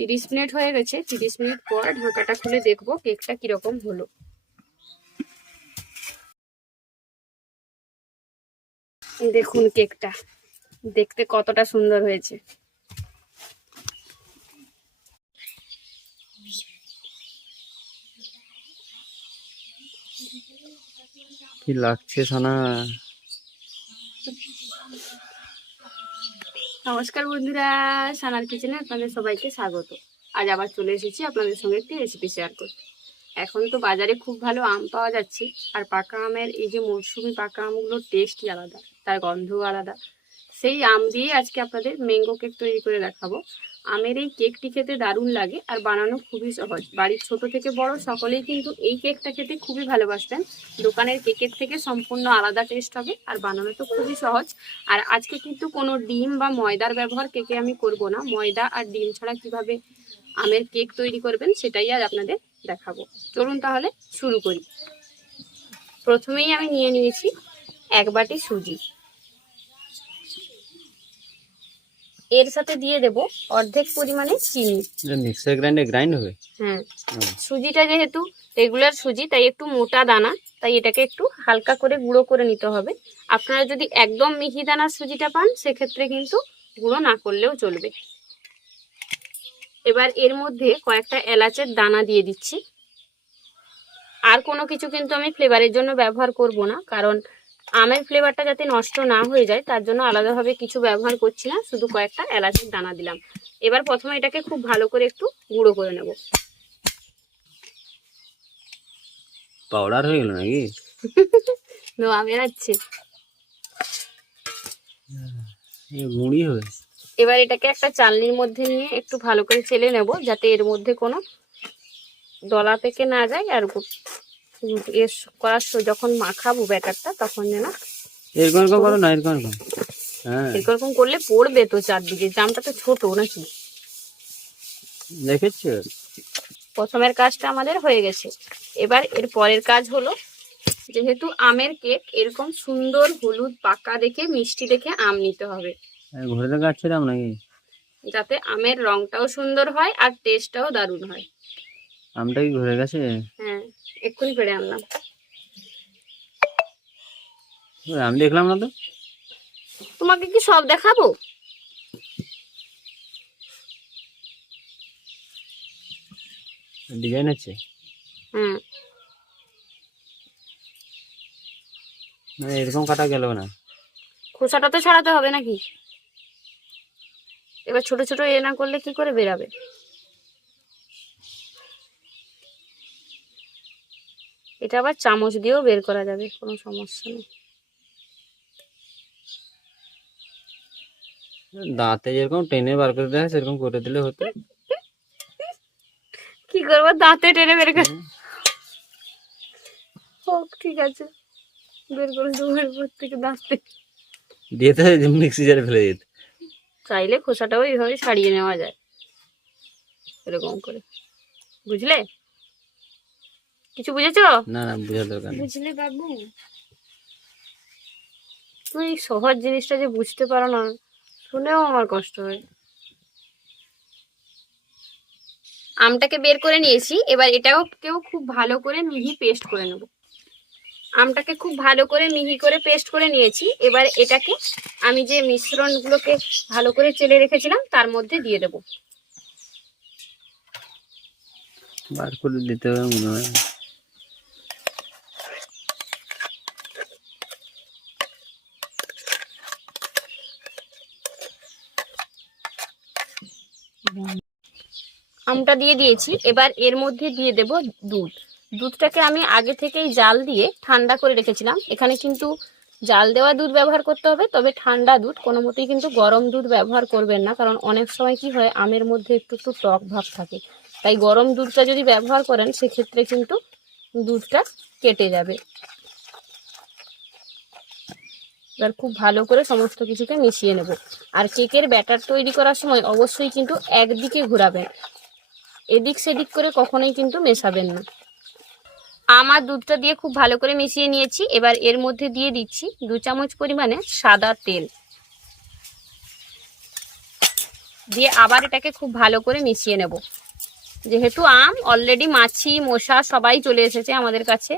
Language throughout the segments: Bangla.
তিরিশ মিনিট হয়ে গেছে, তিরিশ মিনিট পর ঢাকাটা খুলে দেখব কেকটা কীরকম হলো। দেখুন কেকটা, দেখতে কতটা সুন্দর হয়েছে। কি লাগছে, সোনা? নমস্কার বন্ধুরা, সানার কিচেনে আপনাদের সবাইকে স্বাগত। আজ আবার চলে এসেছি আপনাদের সঙ্গে একটি রেসিপি শেয়ার করতে। এখন তো বাজারে খুব ভালো আম পাওয়া যাচ্ছে, আর পাকা আমের এই যে মরশুমি পাকা আমগুলোর টেস্টই আলাদা, তার গন্ধও আলাদা। সেই আম দিয়ে আজকে আপনাদের ম্যাঙ্গো কেক তৈরি করে দেখাবো। আমের এই কেকটি খেতে দারুণ লাগে আর বানানো খুবই সহজ। বাড়ির ছোট থেকে বড় সকলেই কিন্তু এই কেকটা খেতে খুবই ভালোবাসতেন। দোকানের কেকের থেকে সম্পূর্ণ আলাদা টেস্ট হবে আর বানানো তো খুবই সহজ। আর আজকে কিন্তু কোনো ডিম বা ময়দার ব্যবহার কেকে আমি করব না। ময়দা আর ডিম ছাড়া কীভাবে আমের কেক তৈরি করবেন সেটাই আজ আপনাদের দেখাবো। চলুন তাহলে শুরু করি। প্রথমেই আমি নিয়ে নিয়েছি এক বাটি সুজি। এর সাথে দিয়ে দেব অর্ধেক পরিমাণে চিনি। মিক্সার গ্রাইন্ডে গ্রাইন্ড হবে? হ্যাঁ। সুজিটা যেহেতু রেগুলার সুজি তাই একটু মোটা দানা তাই এটাকে একটু হালকা করে গুঁড়ো করে নিতে হবে। আপনারা যদি একদম মিহি দানার সুজিটা পান সেক্ষেত্রে কিন্তু গুঁড়ো না করলেও চলবে। এবার এর মধ্যে কয়েকটা এলাচের দানা দিয়ে দিচ্ছি। আর কোনো কিছু কিন্তু আমি ফ্লেভারের জন্য ব্যবহার করব না কারণ আমের ফ্লেভারটা যাতে নষ্ট না হয়ে যায় তার জন্য আলাদাভাবে কিছু ব্যবহার করছি না শুধু কয়েকটা এলাচের দানা দিলাম। এবার প্রথমে এটাকে খুব ভালো করে একটু গুঁড়ো করে নেব। পাউডার হয়ে গেল নাকি? নোয়া হবে। এবার এটাকে একটা চালনির মধ্যে নিয়ে একটু ভালো করে চেলে নেব যাতে এর মধ্যে কোনো দলা থেকে না যায় আর গু- উম, এ স- করার যখন মাখাবো ব্যাটারটা তখন যেন এরকম এরকম করো না এরকম এরকম। হ্যাঁ। এরকম করলে পড়বে তো চারদিকে জামটা তো ছোট নাকি? দেখেছ? প্রথমের কাজটা আমাদের হয়ে গেছে। এবার এর পরের কাজ হলো যেহেতু আমের কেক এরকম সুন্দর হলুদ পাকা দেখে মিষ্টি দেখে আম নিতে হবে। ঘুরে তো গাছছিলাম নাকি? যাতে আমের রংটাও সুন্দর হয় আর টেস্টটাও দারুণ হয়। আমটা কি ঘুরে গেছে? হ্যাঁ এক্ষুনি পেড়ে আনলাম। আমি দেখলাম না তো। তোমাকে কি সব দেখাবো? ডিজাইন আছে হ্যাঁ মানে এরকম কাটা গেল না। খোসাটা তো ছাড়াতে হবে নাকি? এবার ছোট ছোট এ না করলে কি করে বেরাবে? এটা আবার চামচ দিয়েও বের করা যাবে কোনো সমস্যা নেই। দাঁতে যেরকম টেনে বার করে দেয় সেরকম করে দিলে হতো। কি করব দাঁতে টেনে বের করে হোক ঠিক আছে। বের করে দেবো এরপর থেকে দাঁতে। দিয়ে তো মিক্সি জারে ফেলে দিত। চাইলে খোসাটাও এইভাবে ছাড়িয়ে নেওয়া যায় এরকম করে। বুঝলে? কিছু বুঝেছ? না না বোঝার দরকার নেই। বুঝলে বাবু। তুমি সহজ জিনিসটা যে বুঝতে পারো না শুনেও আমার কষ্ট হয়। আমটাকে বের করে নিয়েছি এবার এটাও কেউ খুব ভালো করে মিহি পেস্ট করে নেব। আমটাকে খুব ভালো করে মিহি করে পেস্ট করে নিয়েছি এবার এটাকে আমি যে মিশ্রণগুলোকে ভালো করে চেলে রেখেছিলাম তার মধ্যে দিয়ে দেব। বার করে দিতে হবে মনে হয়। আমটা দিয়ে দিয়েছি। এবার এর মধ্যে দিয়ে দেব দুধ। দুধটাকে আমি আগে থেকেই জাল দিয়ে ঠান্ডা করে রেখেছিলাম। এখানে কিন্তু জাল দেওয়া দুধ ব্যবহার করতে হবে, তবে ঠান্ডা দুধ, কোনো মতেই কিন্তু গরম দুধ ব্যবহার করবেন না, কারণ অনেক সময় কি হয়, আমের মধ্যে একটু একটু টক ভাব থাকে। তাই গরম দুধটা যদি ব্যবহার করেন, সেক্ষেত্রে কিন্তু দুধটা কেটে যাবে। এবার খুব ভালো করে সমস্ত কিছুকে মিশিয়ে নেব। আর কেকের ব্যাটার তৈরি করার সময় অবশ্যই কিন্তু একদিকে ঘোরাবেন। এদিক সেদিক করে কখনোই কিন্তু মেশাবেন না। আমার দুধটা দিয়ে খুব ভালো করে মিশিয়ে নিয়েছি। এবার এর মধ্যে দিয়ে দিচ্ছি দু চামচ পরিমাণে সাদা তেল। দিয়ে আবার এটাকে খুব ভালো করে মিশিয়ে নেব। যেহেতু আম অলরেডি মাছি, মশা সবাই চলে এসেছে আমাদের কাছে।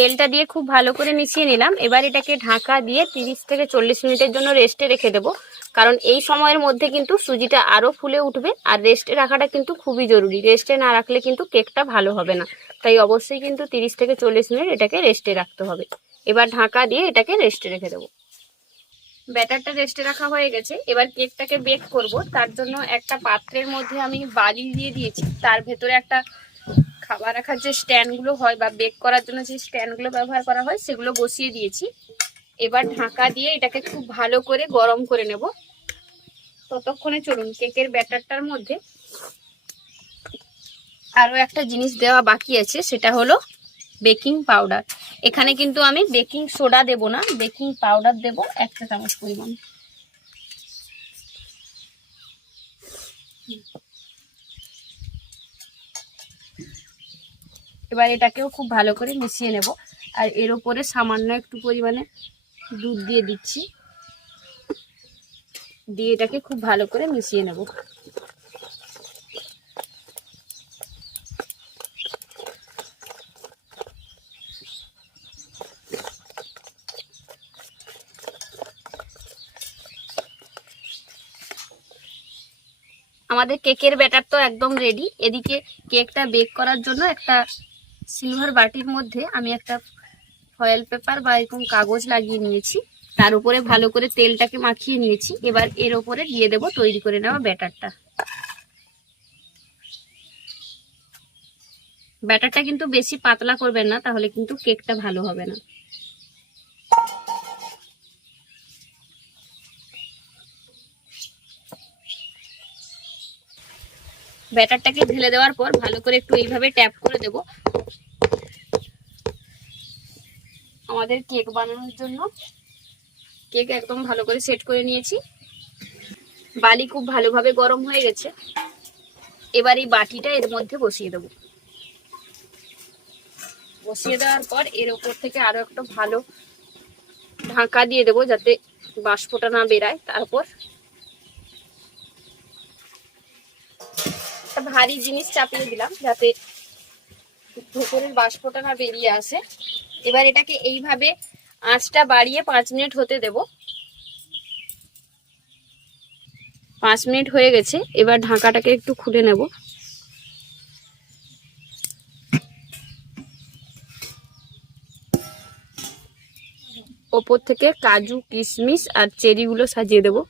তেলটা দিয়ে খুব ভালো করে মিশিয়ে নিলাম। এবার এটাকে ঢাকা দিয়ে তিরিশ থেকে চল্লিশ মিনিটের জন্য রেস্টে রেখে দেবো। কারণ এই সময়ের মধ্যে কিন্তু সুজিটা আরও ফুলে উঠবে আর রেস্টে রাখাটা কিন্তু খুবই জরুরি। রেস্টে না রাখলে কিন্তু কেকটা ভালো হবে না। তাই অবশ্যই কিন্তু তিরিশ থেকে চল্লিশ মিনিট এটাকে রেস্টে রাখতে হবে। এবার ঢাকা দিয়ে এটাকে রেস্টে রেখে দেবো। ব্যাটারটা রেস্টে রাখা হয়ে গেছে। এবার কেকটাকে বেক করব। তার জন্য একটা পাত্রের মধ্যে আমি বালি দিয়ে দিয়েছি। তার ভেতরে একটা খাবার রাখার যে স্ট্যান্ডগুলো হয় বা বেক করার জন্য যে স্ট্যান্ডগুলো ব্যবহার করা হয়, সেগুলো বসিয়ে দিয়েছি। এবার ঢাকা দিয়ে এটাকে খুব ভালো করে গরম করে নেব। ততক্ষণে চলুন কেকের ব্যাটারটার মধ্যে আরও একটা জিনিস দেওয়া বাকি আছে, সেটা হলো বেকিং পাউডার এখানে কিন্তু আমি বেকিং সোডা দেব না বেকিং পাউডার দেব একটা চামচ পরিমাণ। এবার এটাকেও খুব ভালো করে মিশিয়ে নেব। আর এর ওপরে সামান্য একটু পরিমাণে দুধ দিয়ে দিচ্ছি। দিয়ে এটাকে খুব ভালো করে মিশিয়ে নেব। আমাদের কেকের ব্যাটার তো একদম রেডি। এদিকে কেকটা বেক করার জন্য একটা সিলভার বাটির মধ্যে আমি একটা ফয়েল পেপার বা এরকম কাগজ লাগিয়ে নিয়েছি। তার উপরে ভালো করে তেলটাকে মাখিয়ে নিয়েছি। এবার এর উপরে দিয়ে দেব তৈরি করে নেওয়া ব্যাটারটা। ব্যাটারটা কিন্তু বেশি পাতলা করবেন না, তাহলে কিন্তু কেকটা ভালো হবে না। ব্যাটারটাকে ঢেলে দেওয়ার পর ভালো করে একটু এইভাবে ট্যাপ করে দেব। আমাদের কেক বানানোর জন্য। কেক একদম ভালো করে সেট করে নিয়েছি। বালি খুব ভালোভাবে গরম হয়ে গেছে। এবার এই বাটিটা এর মধ্যে বসিয়ে দেব। বসিয়ে দেওয়ার পর এর ওপর থেকে আরও একটা ভালো ঢাকা দিয়ে দেবো যাতে বাষ্পটা না বেরায়। তারপর একটা ভারী জিনিস চাপিয়ে দিলাম যাতে ভেতরের বাষ্পটা না বেরিয়ে আসে। এবার এটাকে এইভাবে আঁচটা বাড়িয়ে পাঁচ মিনিট হতে দেব। পাঁচ মিনিট হয়ে গেছে, এবার ঢাকাটাকে একটু খুলে নেব। ওপর থেকে কাজু, কিশমিশ আর চেরিগুলো সাজিয়ে দেবো।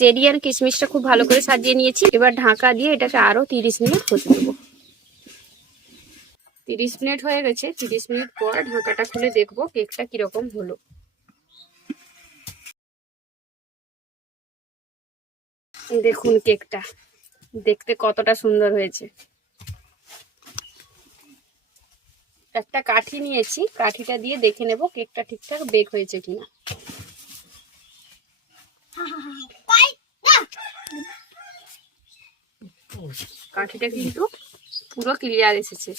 চেরি আর কিশমিশটা খুব ভালো করে সাজিয়ে নিয়েছি। এবার ঢাকা দিয়ে এটাকে আরও তিরিশ মিনিট হতে দেবো। তিরিশ মিনিট হয়ে গেছে। তিরিশ মিনিট পর ঢাকাটা খুলে দেখব কেকটা কীরকম হলো। দেখুন কেকটা। দেখতে কতটা সুন্দর হয়েছে। একটা কাঠি নিয়েছি। কাঠিটা দিয়ে দেখে নেব কেকটা ঠিকঠাক বেক হয়েছে কিনা। কাঠিটা কিন্তু পুরো ক্লিয়ার এসেছে।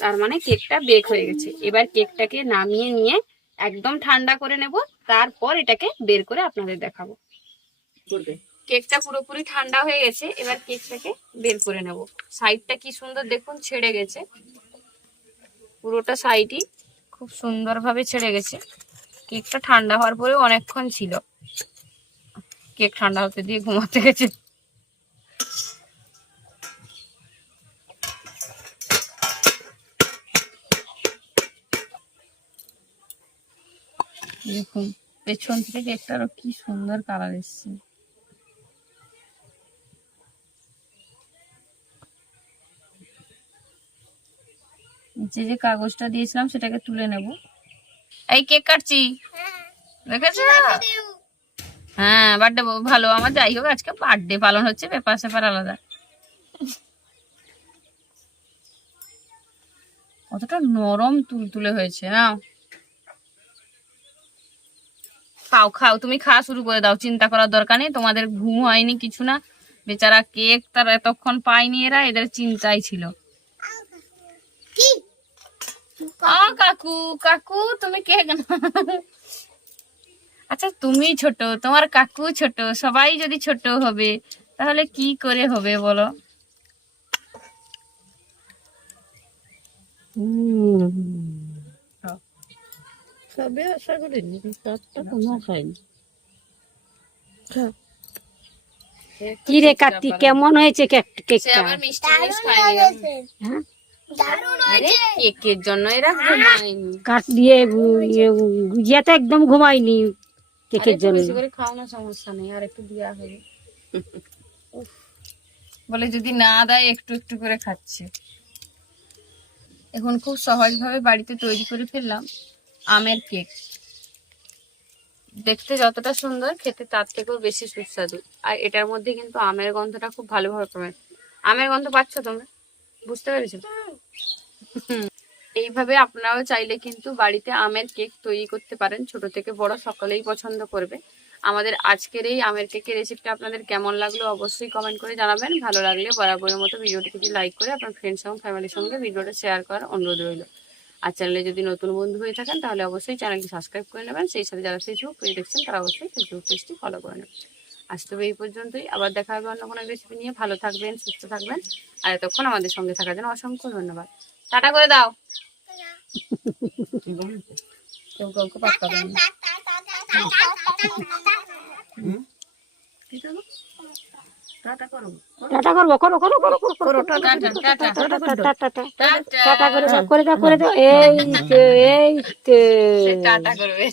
তার মানে কেকটা বেক হয়ে গেছে। এবার কেকটাকে নামিয়ে নিয়ে একদম ঠান্ডা করে নেব তারপর এটাকে বের করে আপনাদের দেখাবো। কেকটা পুরোপুরি ঠান্ডা হয়ে গেছে এবার কেকটাকে বের করে নেব। সাইডটা কি সুন্দর দেখুন ছেড়ে গেছে। পুরোটা সাইডই খুব সুন্দরভাবে ছেড়ে গেছে। কেকটা ঠান্ডা হওয়ার পরে অনেকক্ষণ ছিল। কেক ঠান্ডা হতে দিয়ে ঘুমাতে গেছে। দেখুন, পেছন থেকে কেকটারও কি সুন্দর কালার এসছে। যে যে কাগজটা দিয়েছিলাম, সেটাকে তুলে নেব। এই কেক কাটছি। দেখেছ? হ্যাঁ বার্থডে ভালো। আমার যাই হোক, আজকে বার্থডে পালন হচ্ছে পেপার সেপার আলাদা। কতটা নরম তুলতুলে হয়েছে না খাও খাও তুমি খাওয়া শুরু করে দাও চিন্তা করার দরকার নেই তোমাদের ঘুম হয়নি কিছু না। বেচারা কেক তার এতক্ষণ পায়নি এরা এদের চিন্তাই ছিল। কাকু কাকু তুমি কেক নাও। আচ্ছা তুমি ছোট তোমার কাকু ছোট সবাই যদি ছোট হবে তাহলে কি করে হবে বলো? সবে আশা করিনি চারটা কোনো খাইনি কি রে কার্তিক কেমন হয়েছে কেক কেকটা হ্যাঁ? কেকের জন্য এরা ঘুমায়নি। কাঠ দিয়ে ইয়ে গুজিয়াতে একদম ঘুমায়নি কেকের জন্য। বেশি খাও না সমস্যা নেই আর একটু হবে। বলে যদি না দেয় একটু একটু করে খাচ্ছে। এখন খুব সহজভাবে বাড়িতে তৈরি করে ফেললাম। আমের কেক। দেখতে যতটা সুন্দর, খেতে তার থেকেও বেশি সুস্বাদু। আর এটার মধ্যে কিন্তু আমের গন্ধটা খুব ভালোভাবে পাবে। আমের গন্ধ পাচ্ছ তোমরা? বুঝতে পেরেছ? এইভাবে আপনারাও চাইলে কিন্তু বাড়িতে আমের কেক তৈরি করতে পারেন। ছোট থেকে বড় সকলেই পছন্দ করবে। আমাদের আজকের এই আমের কেকের রেসিপিটা আপনাদের কেমন লাগল অবশ্যই কমেন্ট করে জানাবেন। ভালো লাগলে বরাবরের মতো ভিডিওটিকে লাইক করে আপনার ফ্রেন্ডস এবং ফ্যামিলির সঙ্গে ভিডিওটা শেয়ার করার অনুরোধ রইল। আর চ্যানেলে যদি নতুন বন্ধু হয়ে থাকেন, তাহলে অবশ্যই চ্যানেলটি সাবস্ক্রাইব করে নেবেন। সেই সাথে যারা ফেসবুক পেজ দেখছেন, তারা অবশ্যই ফেসবুক পেজটি ফলো করে নেবেন। আজ তবে এই পর্যন্তই। আবার দেখা হবে অন্য কোনো রেসিপি নিয়ে। ভালো থাকবেন, সুস্থ থাকবেন। আর এতক্ষণ আমাদের সঙ্গে থাকার জন্য অসংখ্য ধন্যবাদ। টাটা করে দাও। কেউ কাউকে। টাটা করো। টাটা করব করো করো করো করো টাটা করে দাও করে দাও করে দাও এই তো এই তো টাটা করবে।